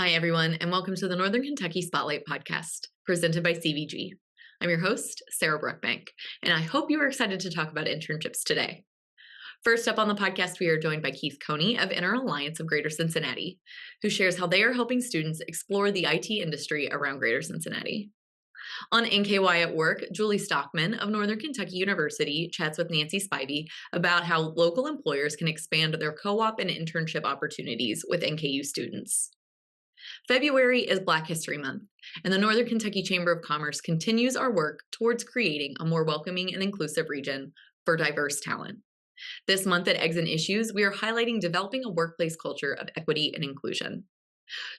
Hi, everyone, and welcome to the Northern Kentucky Spotlight podcast, presented by CVG. I'm your host, Sarah Brookbank, and I hope you are excited to talk about internships today. First up on the podcast, we are joined by Keith Coney of INTERalliance of Greater Cincinnati, who shares how they are helping students explore the IT industry around Greater Cincinnati. On NKY at Work, Julie Stockman of Northern Kentucky University chats with Nancy Spivey about how local employers can expand their co-op and internship opportunities with NKU students. February is Black History Month, and the Northern Kentucky Chamber of Commerce continues our work towards creating a more welcoming and inclusive region for diverse talent. This month at Eggs and Issues, we are highlighting developing a workplace culture of equity and inclusion.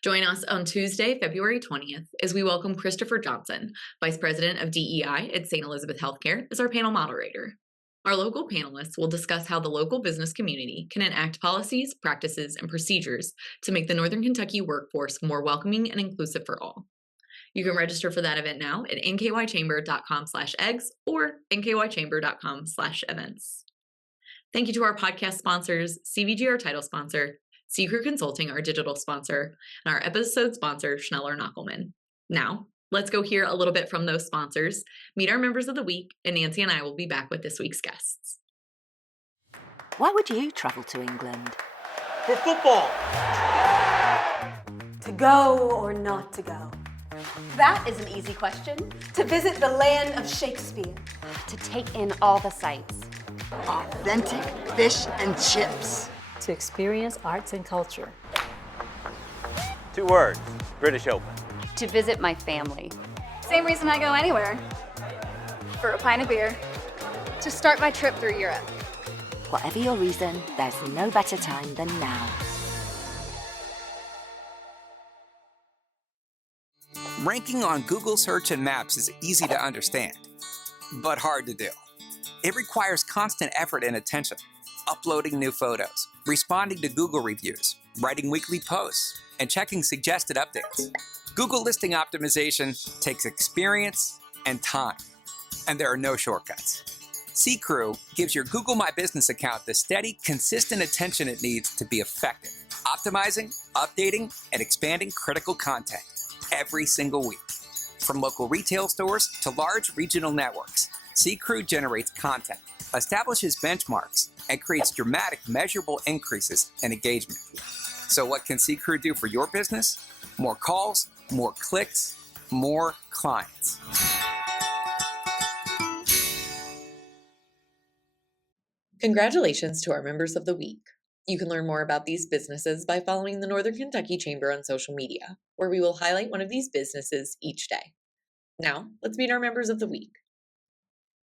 Join us on Tuesday, February 20th, as we welcome Christopher Johnson, Vice President of DEI at St. Elizabeth Healthcare, as our panel moderator. Our local panelists will discuss how the local business community can enact policies, practices, and procedures to make the Northern Kentucky workforce more welcoming and inclusive for all. You can register for that event now at nkychamber.com/eggs or nkychamber.com/events. Thank you to our podcast sponsors, CVG, our title sponsor, C-Crew Consulting, our digital sponsor, and our episode sponsor, Schneller Knockelman. Now, let's go hear a little bit from those sponsors, meet our members of the week, and Nancy and I will be back with this week's guests. Why would you travel to England? For football. To go or not to go? That is an easy question. To visit the land of Shakespeare. To take in all the sights. Authentic fish and chips. To experience arts and culture. 2 words, British Open. To visit my family. Same reason I go anywhere. For a pint of beer. To start my trip through Europe. Whatever your reason, there's no better time than now. Ranking on Google Search and Maps is easy to understand, but hard to do. It requires constant effort and attention, uploading new photos, responding to Google reviews, writing weekly posts, and checking suggested updates. Google listing optimization takes experience and time, and there are no shortcuts. C-Crew gives your Google My Business account the steady, consistent attention it needs to be effective, optimizing, updating, and expanding critical content every single week. From local retail stores to large regional networks, C-Crew generates content, establishes benchmarks, and creates dramatic, measurable increases in engagement. So what can C-Crew do for your business? More calls, more clicks, more clients. Congratulations to our members of the week. You can learn more about these businesses by following the Northern Kentucky Chamber on social media, where we will highlight one of these businesses each day. Now, let's meet our members of the week.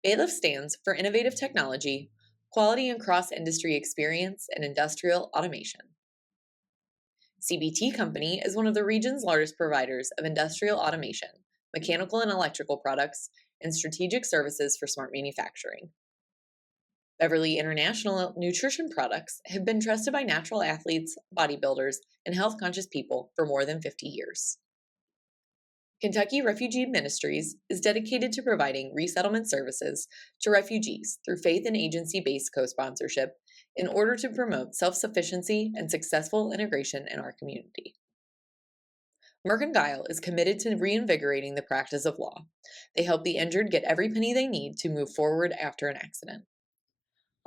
Bailiff stands for innovative technology, quality and cross-industry experience, and industrial automation. CBT Company is one of the region's largest providers of industrial automation, mechanical and electrical products, and strategic services for smart manufacturing. Beverly International nutrition products have been trusted by natural athletes, bodybuilders, and health-conscious people for more than 50 years. Kentucky Refugee Ministries is dedicated to providing resettlement services to refugees through faith and agency-based co-sponsorship in order to promote self-sufficiency and successful integration in our community. Mercantile is committed to reinvigorating the practice of law. They help the injured get every penny they need to move forward after an accident.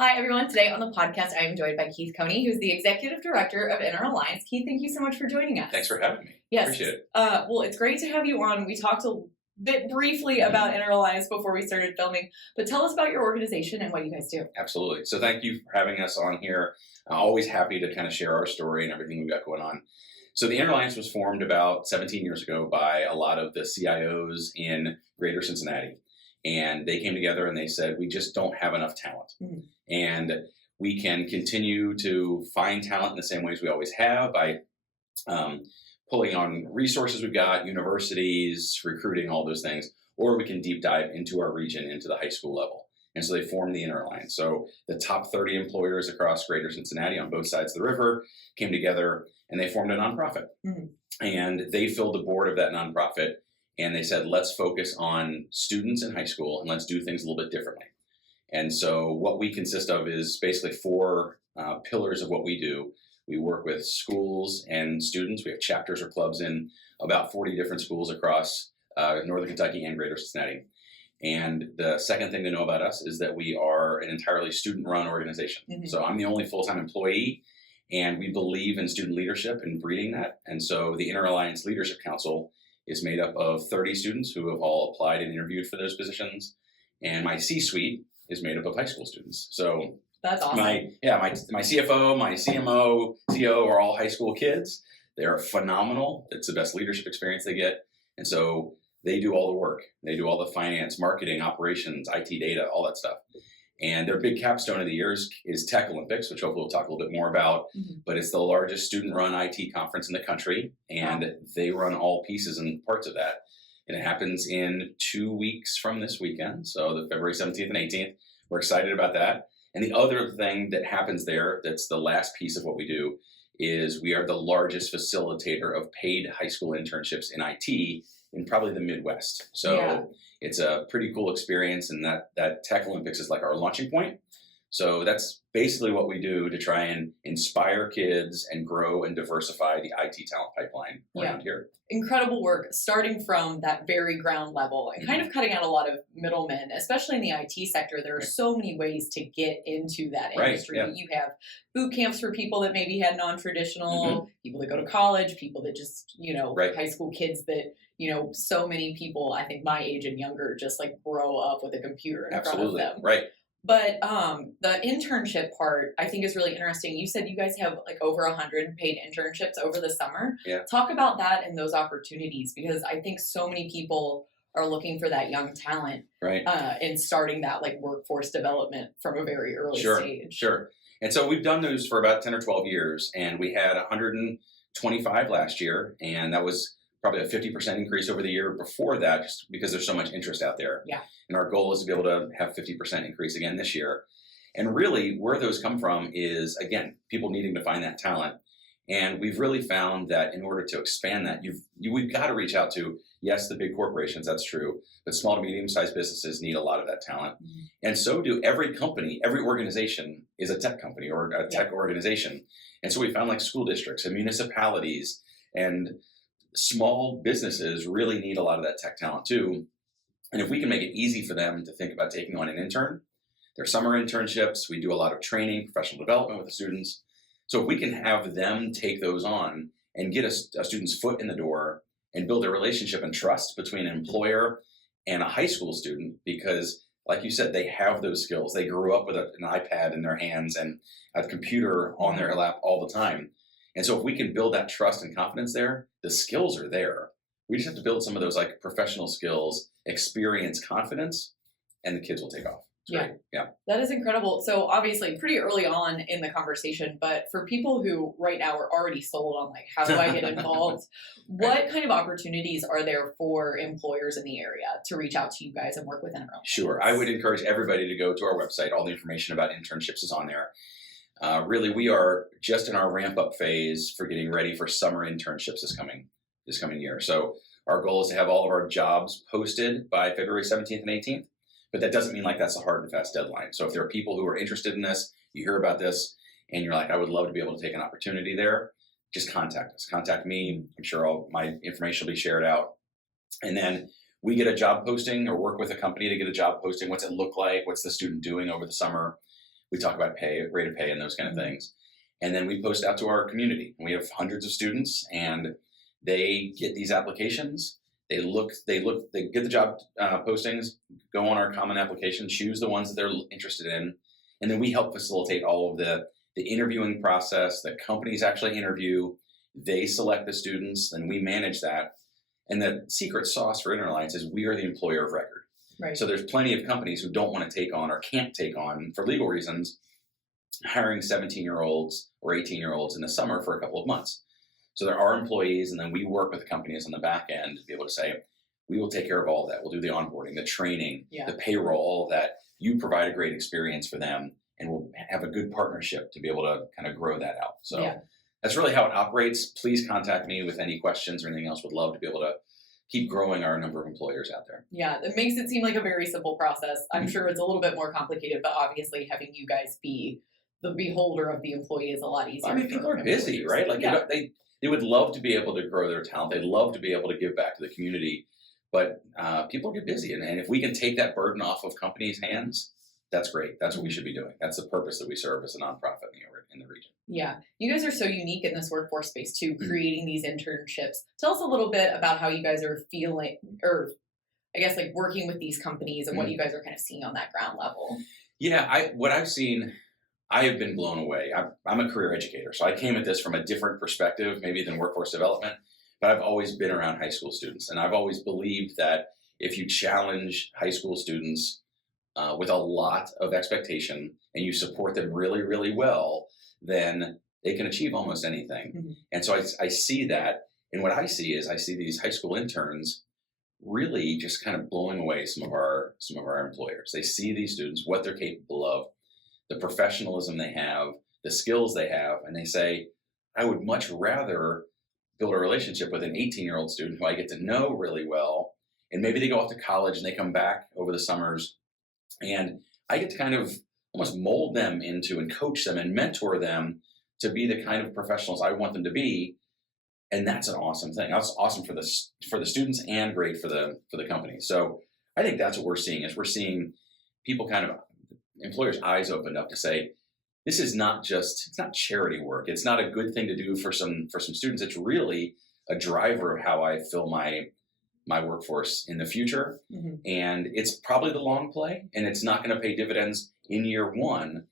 Hi, everyone. Today on the podcast, I am joined by Keith Coney, who's the Executive Director of INTERalliance. Keith, thank you so much for joining us. Thanks for having me. Yes. Appreciate it. Well, it's great to have you on. We talked a bit briefly about INTERalliance before we started filming, but tell us about your organization and what you guys do. Absolutely. So thank you for having us on here. Always happy to kind of share our story and everything we've got going on. So the INTERalliance was formed about 17 years ago by a lot of the CIOs in Greater Cincinnati. And they came together and they said, we just don't have enough talent. Mm-hmm. And we can continue to find talent in the same ways we always have by pulling on resources we've got, universities, recruiting, all those things, or we can deep dive into our region, into the high school level. And so they formed the INTERalliance. So the top 30 employers across Greater Cincinnati on both sides of the river came together and they formed a nonprofit. Mm-hmm. And they filled the board of that nonprofit and they said, let's focus on students in high school and let's do things a little bit differently. And so what we consist of is basically 4 pillars of what we do. We work with schools and students. We have chapters or clubs in about 40 different schools across Northern Kentucky and Greater Cincinnati. And the second thing to know about us is that we are an entirely student-run organization. So I'm the only full-time employee, and we believe in student leadership and breeding that. And so the INTERalliance Leadership Council is made up of 30 students who have all applied and interviewed for those positions. And my C-suite is made up of high school students. So that's awesome. My CFO, my CMO, CO are all high school kids. They're phenomenal. It's the best leadership experience they get. And so they do all the work. They do all the finance, marketing, operations, IT data, all that stuff. And their big capstone of the year is Tech Olympics, which hopefully we'll talk a little bit more about. But it's the largest student-run IT conference in the country, and they run all pieces and parts of that. And it happens in 2 weeks from this weekend, so the February 17th and 18th. We're excited about that. And the other thing that happens there, that's the last piece of what we do, is we are the largest facilitator of paid high school internships in IT in probably the Midwest. So it's a pretty cool experience, and that Tech Olympics is like our launching point. So that's basically what we do to try and inspire kids and grow and diversify the IT talent pipeline around here. Incredible work, starting from that very ground level and kind of cutting out a lot of middlemen, especially in the IT sector. There are so many ways to get into that industry. You have boot camps for people that maybe had non-traditional, people that go to college, people that just, high school kids that, so many people, I think my age and younger, just like grow up with a computer in front of them. But the internship part, I think, is really interesting. You said you guys have like over 100 paid internships over the summer. Talk about that and those opportunities, because I think so many people are looking for that young talent and starting that like workforce development from a very early stage. Sure. And so we've done those for about 10 or 12 years, and we had 125 last year, and that was probably a 50% increase over the year before that, just because there's so much interest out there. And our goal is to be able to have 50% increase again this year. And really where those come from is, again, people needing to find that talent. And we've really found that in order to expand that, we've got to reach out to, yes, the big corporations, that's true, but small to medium-sized businesses need a lot of that talent. And so do every company. Every organization is a tech company or a tech organization. And so we found like school districts and municipalities and small businesses really need a lot of that tech talent too. And if we can make it easy for them to think about taking on an intern, their summer internships, we do a lot of training, professional development with the students. So if we can have them take those on and get a student's foot in the door and build a relationship and trust between an employer and a high school student, because like you said, they have those skills. They grew up with an iPad in their hands and a computer on their lap all the time. And so if we can build that trust and confidence there, the skills are there. We just have to build some of those like professional skills, experience, confidence, and the kids will take off. Yeah. That is incredible. So obviously pretty early on in the conversation, but for people who right now are already sold on like, how do I get involved? What kind of opportunities are there for employers in the area to reach out to you guys and work with INTERalliance? Sure. I would encourage everybody to go to our website. All the information about internships is on there. Really, we are just in our ramp-up phase for getting ready for summer internships this coming year. So our goal is to have all of our jobs posted by February 17th and 18th, but that doesn't mean like that's a hard and fast deadline. So if there are people who are interested in this, you hear about this, and you're like, I would love to be able to take an opportunity there, just contact us. Contact me. I'm sure all my information will be shared out. And then we get a job posting or work with a company to get a job posting. What's it look like? What's the student doing over the summer? We talk about pay, rate of pay, and those kind of things. And then we post out to our community. We have hundreds of students, and they get these applications. They get the job postings, go on our common application, choose the ones that they're interested in, and then we help facilitate all of the interviewing process. The companies actually interview, they select the students, and we manage that. And the secret sauce for INTERalliance is we are the employer of record. So there's plenty of companies who don't want to take on or can't take on, for legal reasons, hiring 17-year-olds or 18-year-olds in the summer for a couple of months. So there are employees, and then we work with the companies on the back end to be able to say, we will take care of all of that. We'll do the onboarding, the training, the payroll, all of that. You provide a great experience for them, and we'll have a good partnership to be able to kind of grow that out. So that's really how it operates. Please contact me with any questions or anything else. Would love to be able to keep growing our number of employers out there. Yeah, it makes it seem like a very simple process. I'm sure it's a little bit more complicated, but obviously having you guys be the beholder of the employee is a lot easier. I mean, people are busy, right? Like they would love to be able to grow their talent. They'd love to be able to give back to the community, but people get busy. And if we can take that burden off of companies' hands, that's great. That's what we should be doing. That's the purpose that we serve as a nonprofit in the region. Yeah. You guys are so unique in this workforce space too, creating these internships. Tell us a little bit about how you guys are feeling, or I guess like working with these companies and what you guys are kind of seeing on that ground level. Yeah, what I've seen, I have been blown away. I'm a career educator, so I came at this from a different perspective, maybe than workforce development, but I've always been around high school students, and I've always believed that if you challenge high school students with a lot of expectation and you support them really, really well, then they can achieve almost anything. Mm-hmm. And so I see that, and what I see is I see these high school interns really just kind of blowing away some of our employers. They see these students, what they're capable of, the professionalism they have, the skills they have, and they say, I would much rather build a relationship with an 18-year-old student who I get to know really well, and maybe they go off to college and they come back over the summers, and I get to kind of almost mold them into and coach them and mentor them to be the kind of professionals I want them to be. And that's an awesome thing. That's awesome for the students and great for the company. So I think that's what we're seeing is we're seeing people kind of employers' eyes opened up to say, this is not just, it's not charity work. It's not a good thing to do for some students. It's really a driver of how I fill my workforce in the future. Mm-hmm. And it's probably the long play, and it's not going to pay dividends in year one,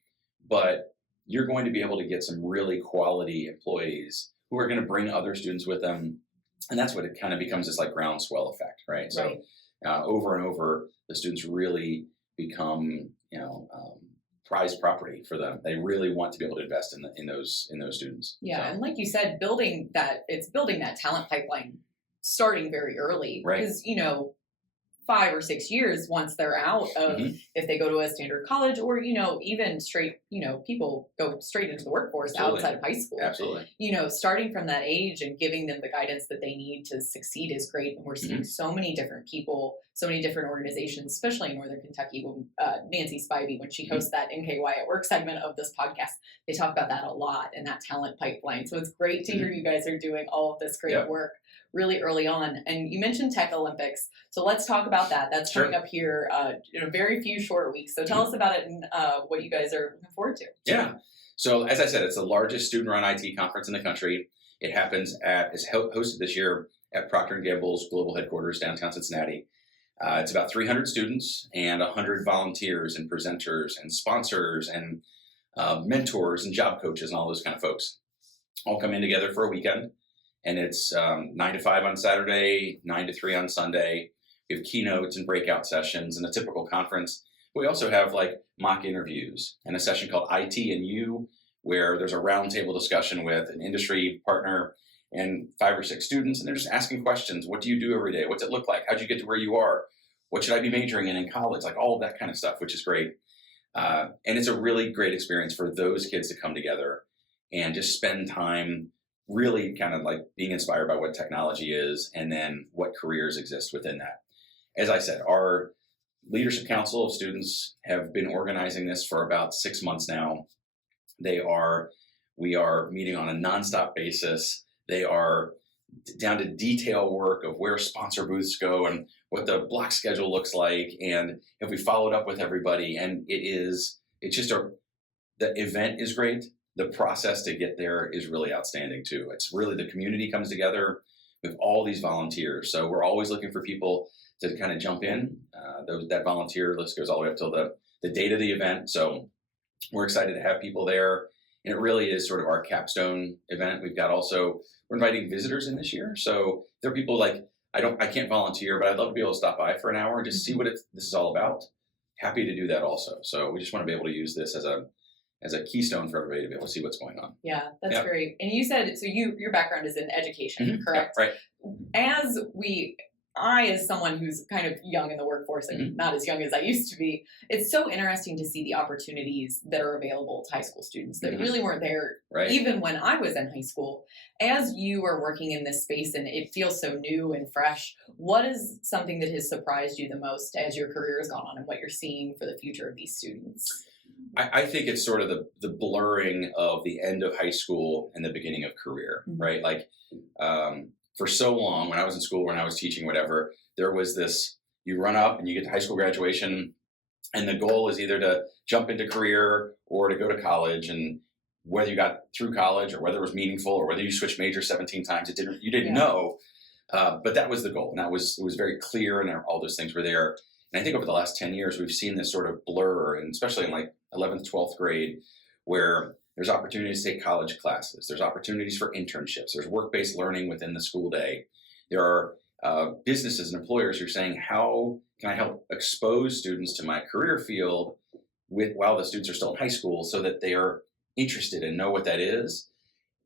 but you're going to be able to get some really quality employees who are going to bring other students with them. And that's what it kind of becomes, this like groundswell effect, right? So over and over, the students really become, prized property for them. They really want to be able to invest in those students. Yeah, so. And like you said, building that talent pipeline starting very early, right? Because 5 or 6 years once they're out of, if they go to a standard college or, even straight, people go straight into the workforce outside of high school. Absolutely. Starting from that age and giving them the guidance that they need to succeed is great. And we're seeing so many different people, so many different organizations, especially in Northern Kentucky. When Nancy Spivey, when she hosts that NKY at Work segment of this podcast, they talk about that a lot and that talent pipeline. So it's great to hear you guys are doing all of this great work really early on. And you mentioned Tech Olympics. So let's talk about that. That's coming up here in a very few short weeks. So tell us about it and what you guys are looking forward to. Yeah. So as I said, it's the largest student-run IT conference in the country. It happens is hosted this year at Procter & Gamble's global headquarters downtown Cincinnati. It's about 300 students and 100 volunteers and presenters and sponsors and mentors and job coaches and all those kind of folks all come in together for a weekend. And it's 9 to 5 on Saturday, 9 to 3 on Sunday. We have keynotes and breakout sessions and a typical conference. We also have like mock interviews and a session called IT and You, where there's a roundtable discussion with an industry partner and 5 or 6 students. And they're just asking questions. What do you do every day? What's it look like? How'd you get to where you are? What should I be majoring in college? Like all of that kind of stuff, which is great. And it's a really great experience for those kids to come together and just spend time really kind of like being inspired by what technology is and then what careers exist within that. As I said, our Leadership Council of Students have been organizing this for about 6 months now. We are meeting on a nonstop basis. They are down to detail work of where sponsor booths go and what the block schedule looks like. And if we followed up with everybody, and the event is great. The process to get there is really outstanding too. It's really the community comes together with all these volunteers. So we're always looking for people to kind of jump in. That volunteer list goes all the way up till the date of the event. So we're excited to have people there. And it really is sort of our capstone event. We're inviting visitors in this year. So there are people like, I can't volunteer, but I'd love to be able to stop by for an hour and just see what this is all about. Happy to do that also. So we just want to be able to use this as a keystone for everybody to be able to see what's going on. Yeah, that's great. And you said, so your background is in education, correct? Yeah, right. I, as someone who's kind of young in the workforce and not as young as I used to be, it's so interesting to see the opportunities that are available to high school students that really weren't there even when I was in high school. As you are working in this space and it feels so new and fresh, what is something that has surprised you the most as your career has gone on and what you're seeing for the future of these students? I think it's sort of the blurring of the end of high school and the beginning of career, right? Like for so long when I was in school, when I was teaching, whatever, there was this, you run up and you get to high school graduation and the goal is either to jump into career or to go to college. And whether you got through college or whether it was meaningful or whether you switched majors 17 times, you didn't know. But that was the goal. And it was very clear and all those things were there. And I think over the last 10 years, we've seen this sort of blur, and especially in like 11th, 12th grade, where there's opportunities to take college classes. There's opportunities for internships. There's work-based learning within the school day. There are businesses and employers who are saying, how can I help expose students to my career field while the students are still in high school so that they are interested and know what that is?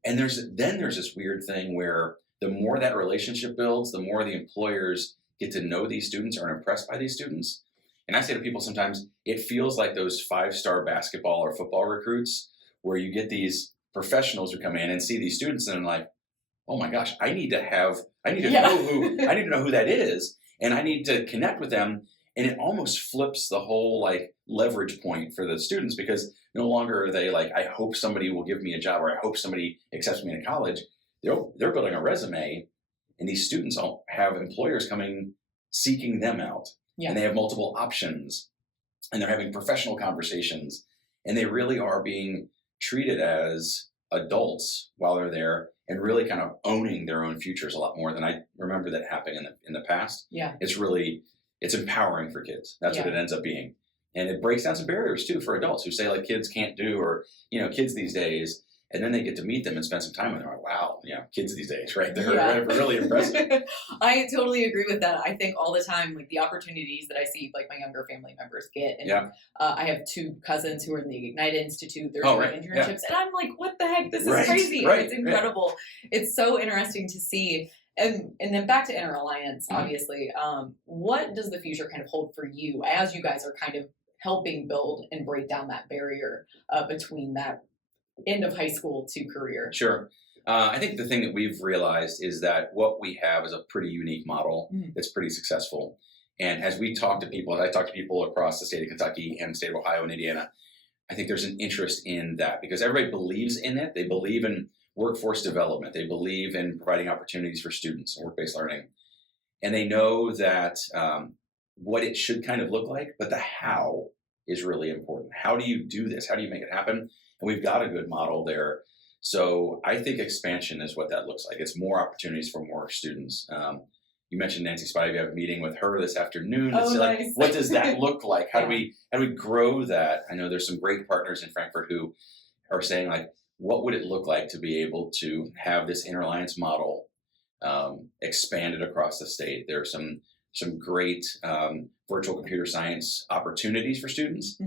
And there's this weird thing where the more that relationship builds, the more the employers get to know these students or are impressed by these students. And I say to people sometimes, it feels like those 5-star basketball or football recruits where you get these professionals who come in and see these students and like, oh my gosh, I need to know who that is, and I need to connect with them. And it almost flips the whole like leverage point for the students, because no longer are they like, I hope somebody will give me a job or I hope somebody accepts me in college. They're building a resume, and these students all have employers coming seeking them out. And they have multiple options, and they're having professional conversations, and they really are being treated as adults while they're there and really kind of owning their own futures a lot more than I remember that happening in the past. It's empowering for kids. That's what it ends up being. And it breaks down some barriers too for adults who say like kids can't do, or, kids these days. And then they get to meet them and spend some time with them. Like, wow, kids these days, right? They're really impressive. I totally agree with that. I think all the time, like the opportunities that I see, like my younger family members get. And I have 2 cousins who are in the Ignite Institute. They're doing internships. And I'm like, what the heck? This is crazy. It's incredible. It's so interesting to see. And then back to INTERalliance, obviously. What does the future kind of hold for you as you guys are kind of helping build and break down that barrier between that end of high school to career? Sure. I think the thing that we've realized is that what we have is a pretty unique model that's pretty successful. And as we talk to people, as I talk to people across the state of Kentucky and the state of Ohio and Indiana, I think there's an interest in that because everybody believes in it. They believe in workforce development. They believe in providing opportunities for students and work-based learning. And they know that what it should kind of look like, but the how is really important. How do you do this? How do you make it happen? And we've got a good model there. So I think expansion is what that looks like. It's more opportunities for more students. You mentioned Nancy Spivey. I have a meeting with her this afternoon. Oh, like, nice. What does that look like? How do we grow that? I know there's some great partners in Frankfurt who are saying like, what would it look like to be able to have this INTERalliance model expanded across the state? There are some great virtual computer science opportunities for students.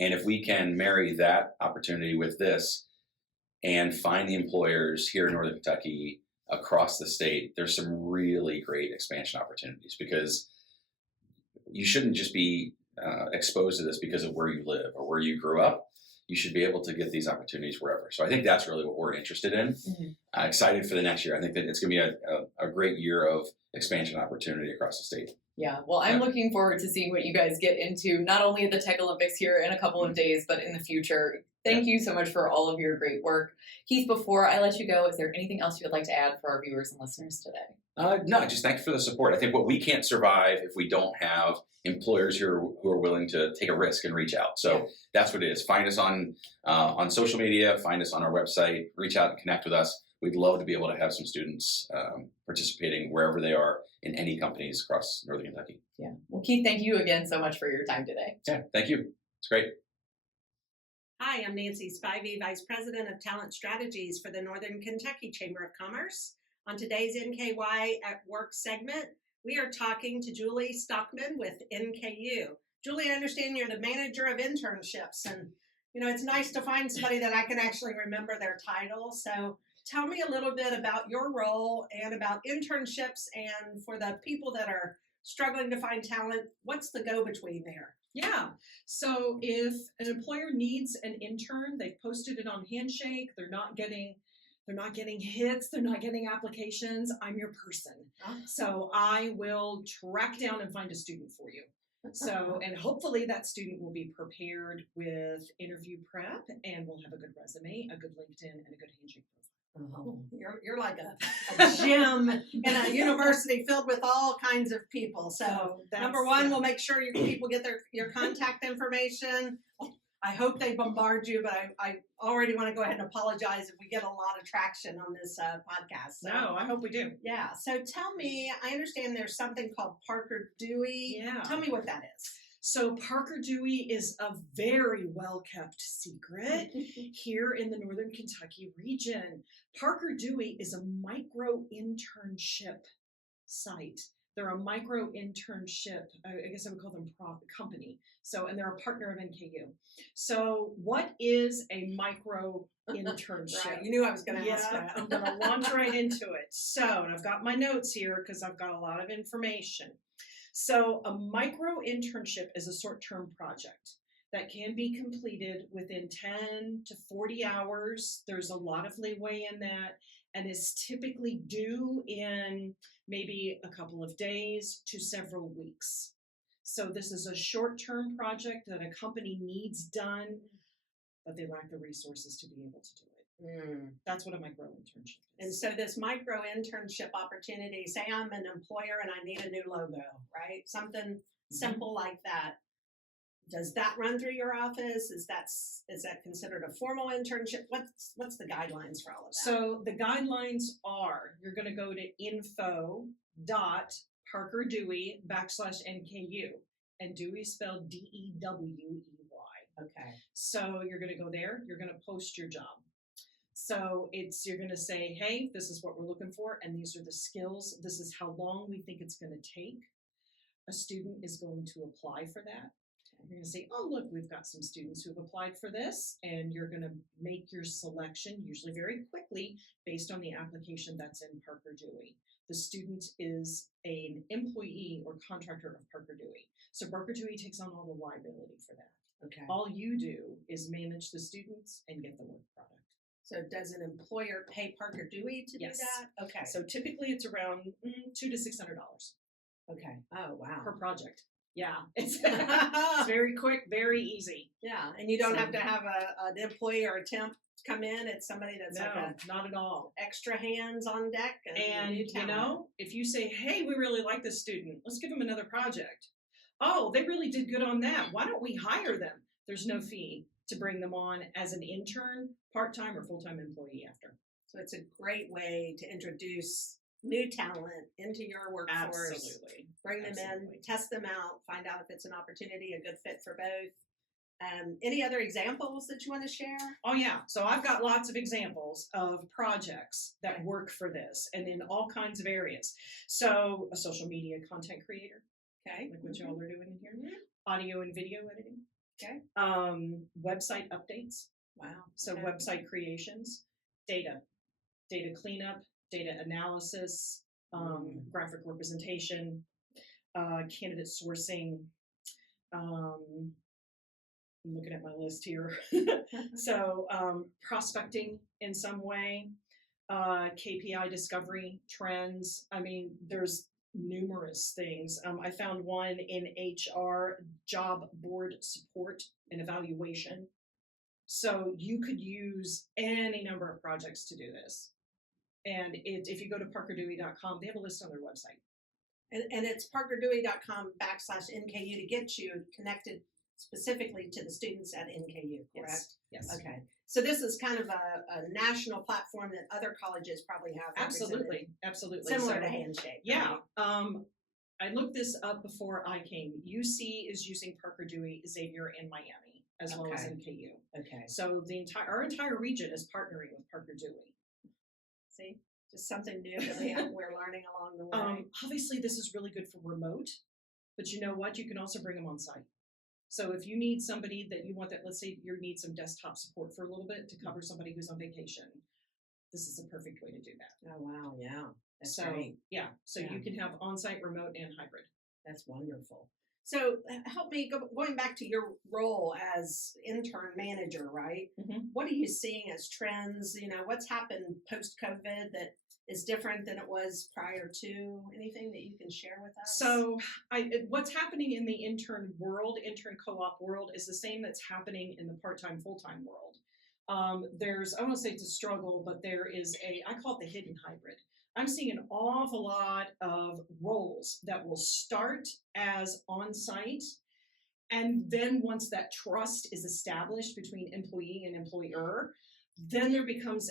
And if we can marry that opportunity with this and find the employers here in Northern Kentucky across the state, there's some really great expansion opportunities, because you shouldn't just be exposed to this because of where you live or where you grew up. You should be able to get these opportunities wherever. So I think that's really what we're interested in. Excited for the next year. I think that it's going to be a great year of expansion opportunity across the state. Yeah, well, I'm looking forward to seeing what you guys get into, not only at the Tech Olympics here in a couple of days, but in the future. Thank you so much for all of your great work. Keith, before I let you go, is there anything else you would like to add for our viewers and listeners today? No, just thanks for the support. I think we can't survive if we don't have employers who are willing to take a risk and reach out. So that's what it is. Find us on social media, find us on our website, reach out and connect with us. We'd love to be able to have some students participating wherever they are in any companies across Northern Kentucky. Yeah. Well, Keith, thank you again so much for your time today. Yeah, thank you. It's great. Hi, I'm Nancy Spivey, Vice President of Talent Strategies for the Northern Kentucky Chamber of Commerce. On today's NKY at Work segment, we are talking to Julie Stockman with NKU. Julie, I understand you're the manager of internships, and it's nice to find somebody that I can actually remember their title. So tell me a little bit about your role and about internships, and for the people that are struggling to find talent, what's the go-between there? Yeah. So if an employer needs an intern, they've posted it on Handshake, they're not getting hits, they're not getting applications, I'm your person. So I will track down and find a student for you. So, and hopefully that student will be prepared with interview prep and will have a good resume, a good LinkedIn, and a good handshake profile. Oh, you're like a gym in a university filled with all kinds of people. So number one, we'll make sure your people get your contact information. I hope they bombard you, but I already want to go ahead and apologize if we get a lot of traction on this podcast. So, no, I hope we do. Yeah. So tell me, I understand there's something called Parker Dewey. Yeah. Tell me what that is. So Parker Dewey is a very well-kept secret here in the Northern Kentucky region. Parker Dewey is a micro internship site. They're a micro internship, I guess I would call them company. So, and they're a partner of NKU. So what is a micro internship? Right. You knew I was going to ask that. I'm going to launch right into it. So, and I've got my notes here because I've got a lot of information. So a micro internship is a short-term project that can be completed within 10 to 40 hours. There's a lot of leeway in that and is typically due in maybe a couple of days to several weeks. So this is a short-term project that a company needs done, but they lack the resources to be able to do it. That's what a micro internship is. And so this micro internship opportunity, say I'm an employer and I need a new logo, right? Something simple like that. Does that run through your office? Is that considered a formal internship? What's the guidelines for all of that? So the guidelines are, you're going to go to info.parkerdewey.NKU, and Dewey spelled Dewey. Okay. So you're going to go there. You're going to post your job. So you're going to say, hey, this is what we're looking for, and these are the skills. This is how long we think it's going to take. A student is going to apply for that. You're going to say, oh, look, we've got some students who've applied for this, and you're going to make your selection, usually very quickly, based on the application that's in Parker Dewey. The student is an employee or contractor of Parker Dewey. So Parker Dewey takes on all the liability for that. Okay. All you do is manage the students and get the work product. So does an employer pay Parker Dewey to Yes. do that? Okay. So typically it's around $200 to $600 Okay. Oh, wow. per project. Yeah, it's very quick, very easy. Yeah, and you don't have to have an employee or a temp come in. It's somebody that's not at all. Extra hands on deck. And you know, if you say, hey, we really like this student, let's give them another project. Oh, they really did good on that. Why don't we hire them? There's no fee to bring them on as an intern, part-time, or full-time employee after. So it's a great way to introduce new talent into your workforce. Absolutely. Bring them in, test them out, find out if it's an opportunity, a good fit for both. Any other examples that you want to share? Oh, yeah. So I've got lots of examples of projects that work for this and in all kinds of areas. So a social media content creator. Okay. Like what y'all are doing in here. Audio and video editing. Okay. Website updates. Wow. So website creations, data cleanup, data analysis, graphic representation, candidate sourcing. I'm looking at my list here. So prospecting in some way, KPI discovery, trends. I mean, there's numerous things. I found one in HR, job board support and evaluation. So you could use any number of projects to do this. And if you go to parkerdewey.com, they have a list on their website. And it's parkerdewey.com/NKU to get you connected specifically to the students at NKU, correct? Yes. Okay. So this is kind of a national platform that other colleges probably have. Absolutely. Similar to Handshake. Yeah. Right? I looked this up before I came. UC is using Parker Dewey, Xavier, and Miami, as well as NKU. Okay. So our entire region is partnering with Parker Dewey. See, just something new that we're learning along the way. Obviously, this is really good for remote, but you know what? You can also bring them on site. So if you need somebody that you want that, let's say you need some desktop support for a little bit to cover somebody who's on vacation, this is a perfect way to do that. Oh, wow. Yeah. That's great. Yeah. So you can have on-site, remote, and hybrid. That's wonderful. So help me, going back to your role as intern manager, right? Mm-hmm. What are you seeing as trends? You know, what's happened post-COVID that is different than it was prior to? Anything that you can share with us? So what's happening in the intern world, intern co-op world, is the same that's happening in the part-time, full-time world. There's, I don't want to say it's a struggle, but there is I call it the hidden hybrid. I'm seeing an awful lot of roles that will start as on-site, and then once that trust is established between employee and employer, then there becomes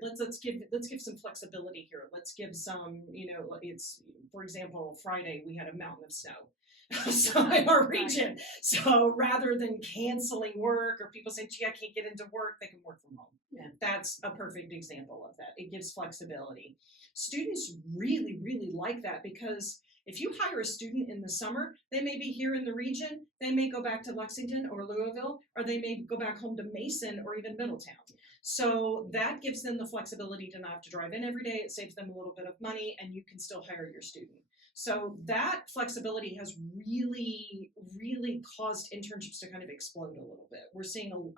let's give some flexibility here. Let's give some, it's, for example, Friday we had a mountain of snow. So in our region. So rather than canceling work or people saying, gee, I can't get into work, they can work from home. Yeah. That's a perfect example of that. It gives flexibility. Students really, really like that, because if you hire a student in the summer, they may be here in the region, they may go back to Lexington or Louisville, or they may go back home to Mason or even Middletown. So that gives them the flexibility to not have to drive in every day. It saves them a little bit of money, and you can still hire your student. So that flexibility has really, really caused internships to kind of explode a little bit.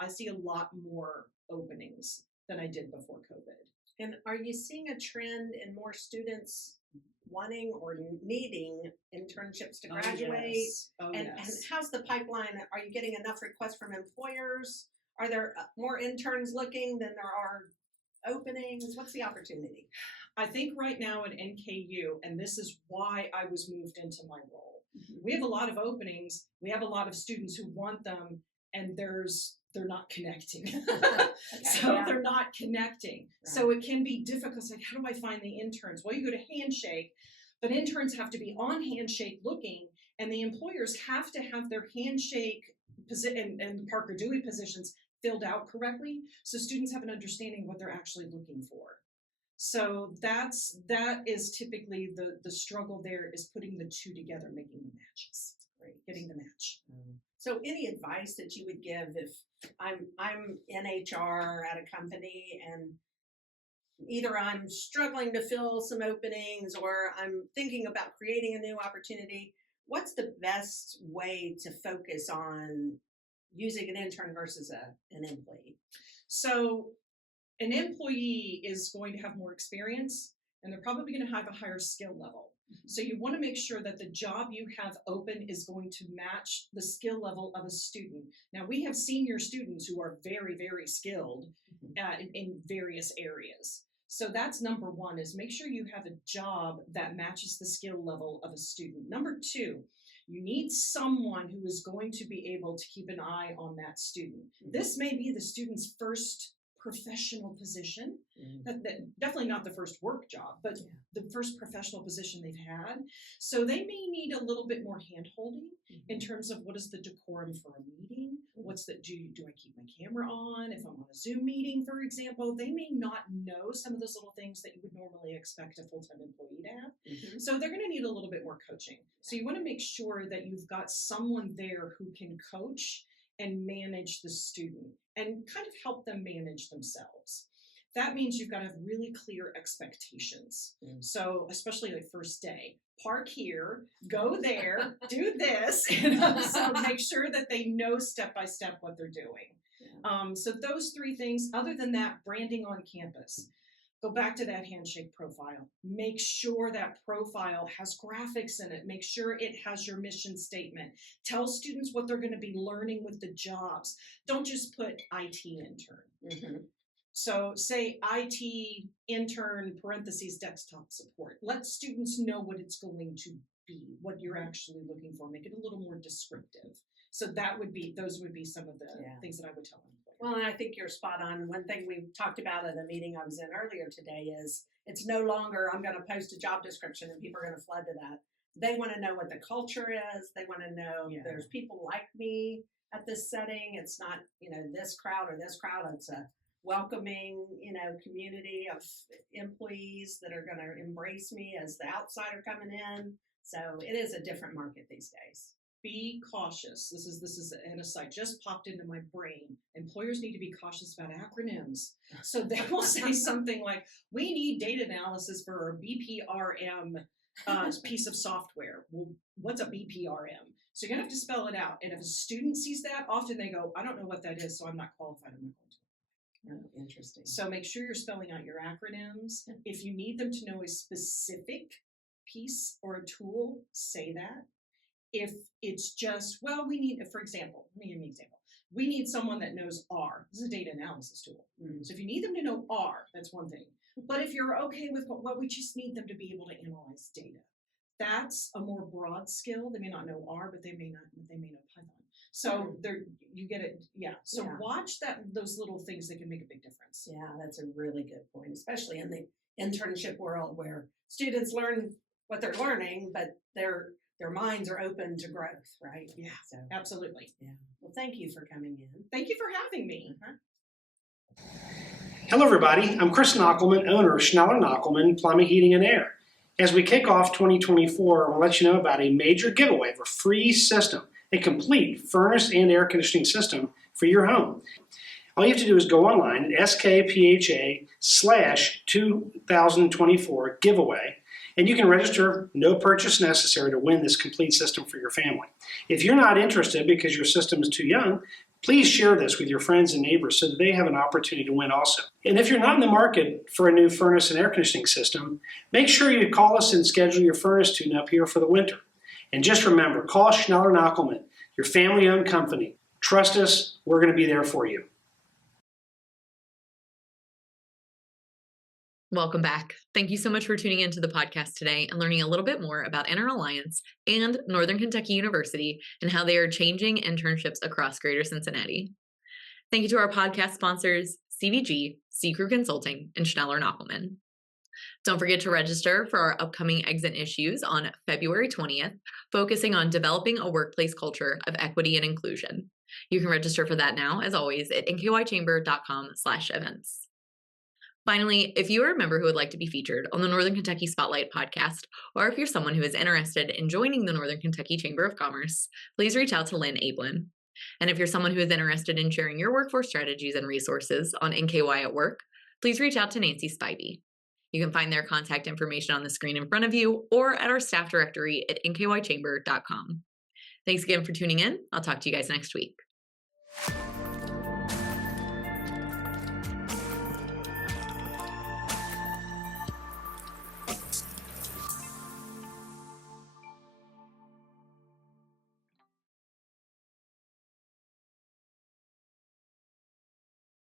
I see a lot more openings than I did before COVID. And are you seeing a trend in more students wanting or needing internships to graduate? Yes. And how's the pipeline? Are you getting enough requests from employers? Are there more interns looking than there are openings? What's the opportunity? I think right now at NKU, and this is why I was moved into my role, we have a lot of openings. We have a lot of students who want them, and they're not connecting. They're not connecting. Right. So it can be difficult. It's like, how do I find the interns? Well, you go to Handshake, but interns have to be on Handshake looking, and the employers have to have their Handshake position and Parker Dewey positions filled out correctly, so students have an understanding of what they're actually looking for. So that is typically the struggle there, is putting the two together, making the matches, right? Getting the match. So any advice that you would give if I'm in HR at a company, and either I'm struggling to fill some openings or I'm thinking about creating a new opportunity, what's the best way to focus on using an intern versus an employee? So an employee is going to have more experience, and they're probably going to have a higher skill level. So you want to make sure that the job you have open is going to match the skill level of a student. Now, we have senior students who are very, very skilled in various areas. So that's number one, is make sure you have a job that matches the skill level of a student. Number two, you need someone who is going to be able to keep an eye on that student. This may be the student's first professional position, that definitely not the first work job, but the first professional position they've had. So they may need a little bit more hand-holding in terms of what is the decorum for a meeting, what's the, do I keep my camera on if I'm on a Zoom meeting, for example. They may not know some of those little things that you would normally expect a full-time employee to have. So they're going to need a little bit more coaching. So you want to make sure that you've got someone there who can coach and manage the student and kind of help them manage themselves. That means you've got to have really clear expectations. So especially like first day, park here, go there, do this. So make sure that they know step-by-step what they're doing. So those three things. Other than that, branding on campus. Go back to that Handshake profile. Make sure that profile has graphics in it. Make sure it has your mission statement. Tell students what they're going to be learning with the jobs. Don't just put IT intern. So say IT intern parentheses desktop support. Let students know what it's going to be, what you're actually looking for. Make it a little more descriptive. So those would be some of the things that I would tell them. Well, and I think you're spot on. One thing we talked about at a meeting I was in earlier today is it's no longer I'm going to post a job description and people are going to flood to that. They want to know what the culture is. They want to know there's people like me at this setting. It's not, this crowd or this crowd. It's a welcoming, community of employees that are going to embrace me as the outsider coming in. So it is a different market these days. Be cautious. This is an aside, just popped into my brain. Employers need to be cautious about acronyms. So they will say something like, we need data analysis for a BPRM piece of software. Well, what's a BPRM? So you're going to have to spell it out. And if a student sees that, often they go, I don't know what that is, so I'm not qualified. I'm not going to. Oh, interesting. So make sure you're spelling out your acronyms. If you need them to know a specific piece or a tool, say that. If it's just, well, we need, for example, let me give you an example. We need someone that knows R. This is a data analysis tool. So if you need them to know R, that's one thing. But if you're okay with what we just need them to be able to analyze data, that's a more broad skill. They may not know R, but they may know Python. So you get it. Yeah. So watch those little things that can make a big difference. Yeah, that's a really good point, especially in the internship world where students learn what they're learning, but their minds are open to growth, right? Yeah, so absolutely. Yeah. Well, thank you for coming in. Thank you for having me. Hello, everybody. I'm Chris Knockelman, owner of Schneller Knockelman Plumbing, Heating, and Air. As we kick off 2024, I want to let you know about a major giveaway of a free system, a complete furnace and air conditioning system for your home. All you have to do is go online at skpha/2024 giveaway, and you can register, no purchase necessary, to win this complete system for your family. If you're not interested because your system is too young, please share this with your friends and neighbors so that they have an opportunity to win also. And if you're not in the market for a new furnace and air conditioning system, make sure you call us and schedule your furnace tune-up here for the winter. And just remember, call Schneller Knockelman, your family-owned company. Trust us, we're going to be there for you. Welcome back. Thank you so much for tuning into the podcast today and learning a little bit more about INTERalliance and Northern Kentucky University and how they are changing internships across Greater Cincinnati. Thank you to our podcast sponsors, CVG, C-Crew Consulting, and Schneller Knockelman. Don't forget to register for our upcoming exit issues on February 20th, focusing on developing a workplace culture of equity and inclusion. You can register for that now, as always, at nkychamber.com/events. Finally, if you are a member who would like to be featured on the Northern Kentucky Spotlight podcast, or if you're someone who is interested in joining the Northern Kentucky Chamber of Commerce, please reach out to Lynn Ablin. And if you're someone who is interested in sharing your workforce strategies and resources on NKY at work, please reach out to Nancy Spivey. You can find their contact information on the screen in front of you or at our staff directory at nkychamber.com. Thanks again for tuning in. I'll talk to you guys next week.